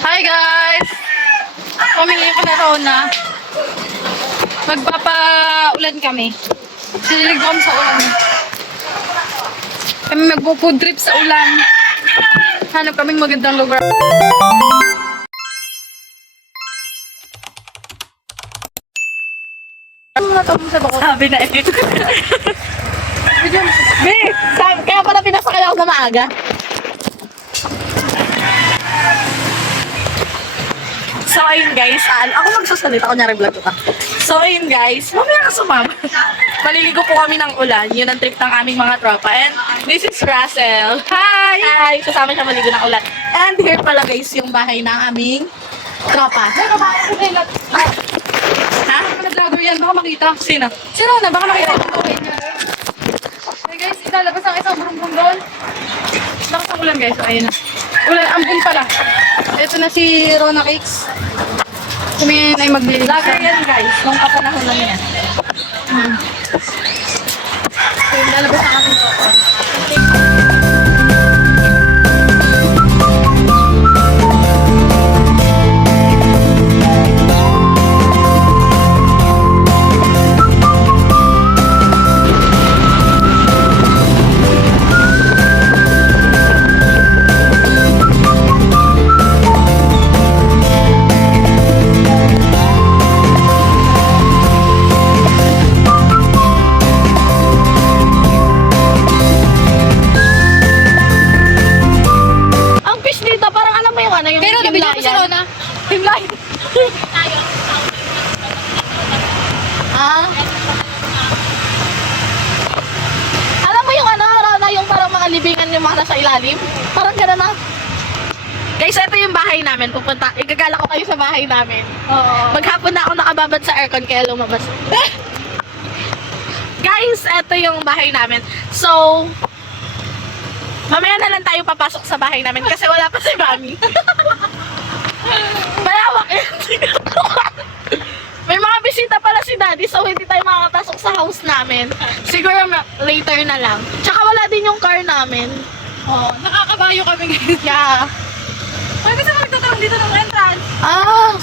Hi guys! Humingi ko na Rona. Magpapaulan kami. Sililig kami sa ulan. Kami magpo-food trip sa ulan. Hanap kaming magandang lugar. Ano na ito sa bako? Sabi na eh. Kaya pala pinasakay ako na maaga. So ayun guys, ako magsasalita, kunyari vlog ko ta. So ayun guys, mamaya ka sumama. Maliligo po kami ng ulan, yun ang trip ng aming mga tropa. And this is Russell. Hi! Hi! Kasama siya maligo ng ulan. And here pala guys, yung bahay ng aming tropa. Ha? Nag-vlogger yan, baka makita. Sino? Si Rona, baka makita yung buhay niya. Hey guys, ilalabas ang isang burumbong doon. Lakas ang ulan guys, so ayun na. Ulan, ambun pala. Ito na si Rona Cakes. Kami ay magliligo. Vlogger yan guys, nung kapanahon lang yan. So, ilalabas ang aming tropa. Pero nabigyan ko si Rona. Himlay. Alam mo yung Rona, yung parang mga libingan yung mga nasa ilalim? Parang gano'n na. Guys, ito yung bahay namin. Igagala ko kayo sa bahay namin. Oo. Maghapon na ako nakababad sa aircon kaya lumabas. Guys, ito yung bahay namin. So, mamaya na lang tayo papasok sa bahay namin kasi wala pa si Mami. Malawak eh. May mga bisita pala si Daddy so hindi tayo makakapasok sa house namin. Siguro later na lang. Tsaka wala din yung car namin. Oo, nakakabayo kami guys. Yeah. Ay, kasi magtatawag dito ng entrance.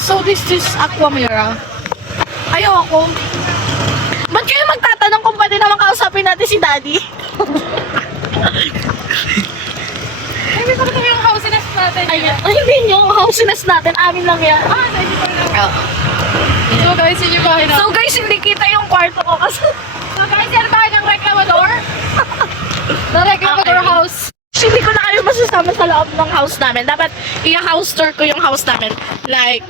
So this is Aquamira. Ayoko. Ba't kayo magtatanong kung pwede naman kausapin natin si Daddy? Ay, gusto ko yung housiness natin. Ay, hindi yung housiness natin. Amin lang yan. Sa isip ko lang. So guys, yun yung bahay na. So guys, hindi kita yung kwarto ko kasi So guys, yan bahay ng reklamador. The reklamador Okay. house. hindi ko na kayo masasama sa loob ng house namin. Dapat i-house tour ko yung house namin. Like,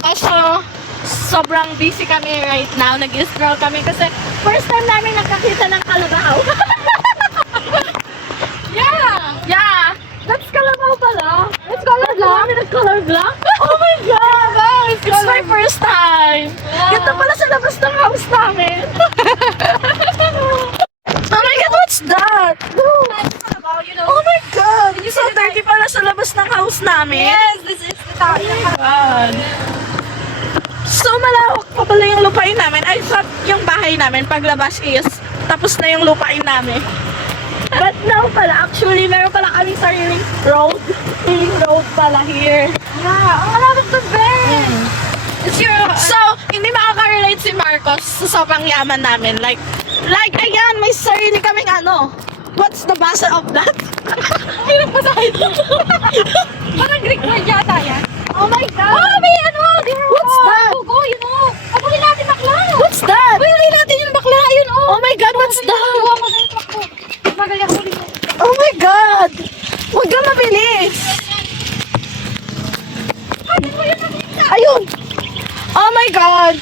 kaso sobrang busy kami right now. Nag-stroll kami kasi first time namin nakakita ng kalabaw. Yeah! That's kalabaw pala. It's color black. It's color black. Oh my God! It's my first time. Ganda pala sa labas ng house namin. Oh my God, what's that? Oh my God! So dirty pala sa labas ng house namin. Yes, this is the tower. God. So malawak pa pala yung lupain namin. I thought yung bahay namin paglabas is tapos na yung lupain namin. But now pala, actually meron pala kami sariling road. Sariling road pala here. Yeah, ang malapit to bed. It's your... So, hindi makaka-relate si Marcos sa sobrang yaman namin. Like, ayan, may sarili kaming what's the basa of that? Hirap pa sa akin. Parang Greek word yata yan. Oh my God! Oh, may What's that? Go, you know. Abuli natin bakla. What's that? Huli natin yung bakla. Ayun, oh. Oh my God, what's that? Magaling huli mo. Oh my God! Huwag ka mabilis! Ayun! Oh my God!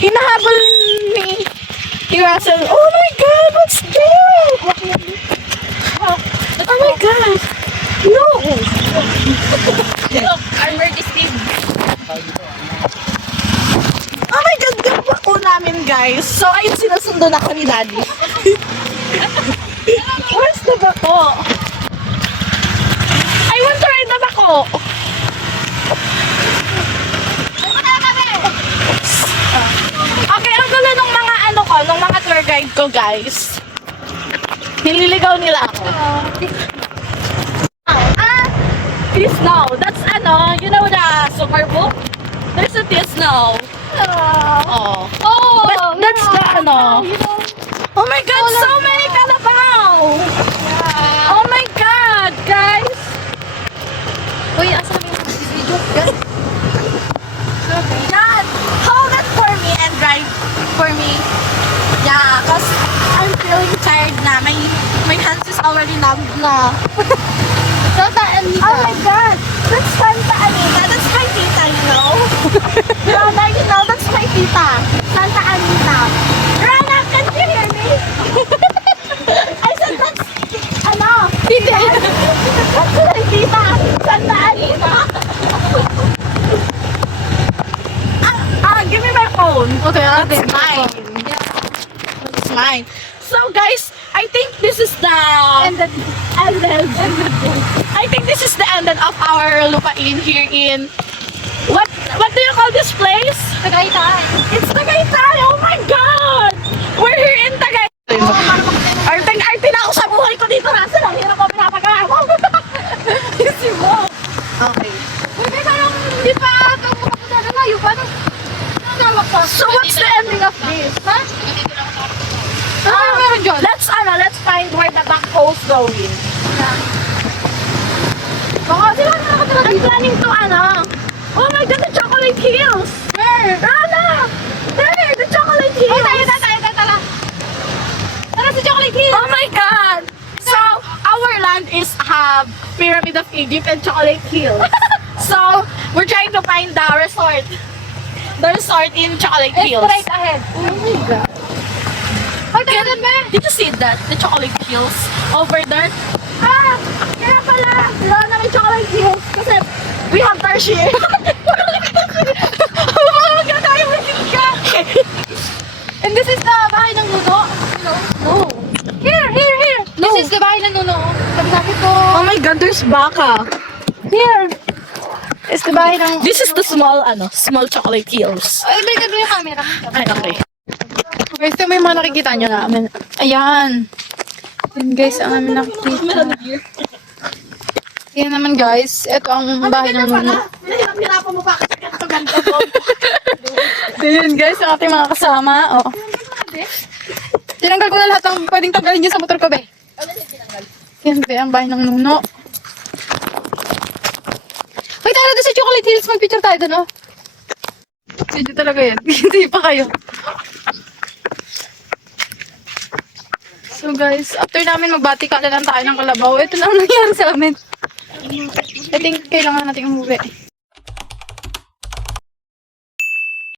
Hinahabol ni Russell. Oh my God! What's that? Oh my God! No! Look, armor distinct. Oh my God! Yung bako namin, guys. So, ayun, sinusundo na ako ni Daddy. Where's the bako? I want to ride the bako! Okay, ang gulo nung mga nung mga tour guide ko, guys. Nililigaw nila ako. snow. That's you know the super book? There's a snow. Oh. Oh! But that's the Oh my God, so many kalabaw! Oh my God, guys! Uy, asa kami yung video? Guys. God, hold it for me and drive for me. Yeah, cause I'm feeling tired na. My hands is already numb na. Santa Anita. Oh my God, that's Santa Anita. That's my tita, you know? Rana, you know, that's my tita. Santa Anita. Rana, can you hear me? I said that's, Hindi. that's my tita. Santa Anita. Give me my phone. Okay, ate. That's mine. It's mine. So guys, I think this is the ended. I think this is the ended of our lupain here in what do you call this place? Tagaytay. It's Tagaytay. Oh my God! We're here in Tagaytay. Arteng-arte na ako sa buhay ko dito. Russell, ang hirap ako pinapagawa mo. Easy mo. Okay. Uy, may parang hindi pa ito makapunta na layo. Paano? So what's the ending of this? Ha? Ano meron dyan? Let's find where the backhoe's going. Baka sila na nakatira I'm planning to oh my God, the chocolate hills! Where? Rana! There, the chocolate hills! Tara. Tara sa Chocolate Hill. Oh my God! So, our land is Pyramid of Egypt and Chocolate Hills. So, we're trying to find the resort. The resort in Chocolate Hills. Straight ahead. Oh my God. Ay, tayo ba? Did you see that? The Chocolate Hills over there? Kaya pala! Rana, may Chocolate Hills. Kasi we have tertiary. Oh my God, tayo ka! And this is the bahay ng Nuno. No. Here. No. This is the bahay ng Nuno. Sabi ko. Oh my God, there's baka. Here. It's the bahay ng... This is the small Chocolate Hills. Ay, bigyan mo yung camera. Ay, okay. Guys, ito may mga nakikita nyo namin. Ayan. Yan guys, ang amin nakikita. Yan naman guys. Ito ang bahay ng Nuno. Hinahirapan mo pa kasi ganito mo. Ayan guys, ang ating mga kasama. Oh. Tinanggal ko na lahat ng pwedeng tanggalin dyan sa motor ko, be. Yan, be, ang bahay ng Nuno. Hoy, tara doon sa Chocolate Hills. Mag-picture tayo doon, oh. Video talaga yan. Hindi pa kayo. So guys, after namin magbati ka lang tayo ng kalabaw, ito na ang nangyari sa amin. I think kailangan natin umuwi.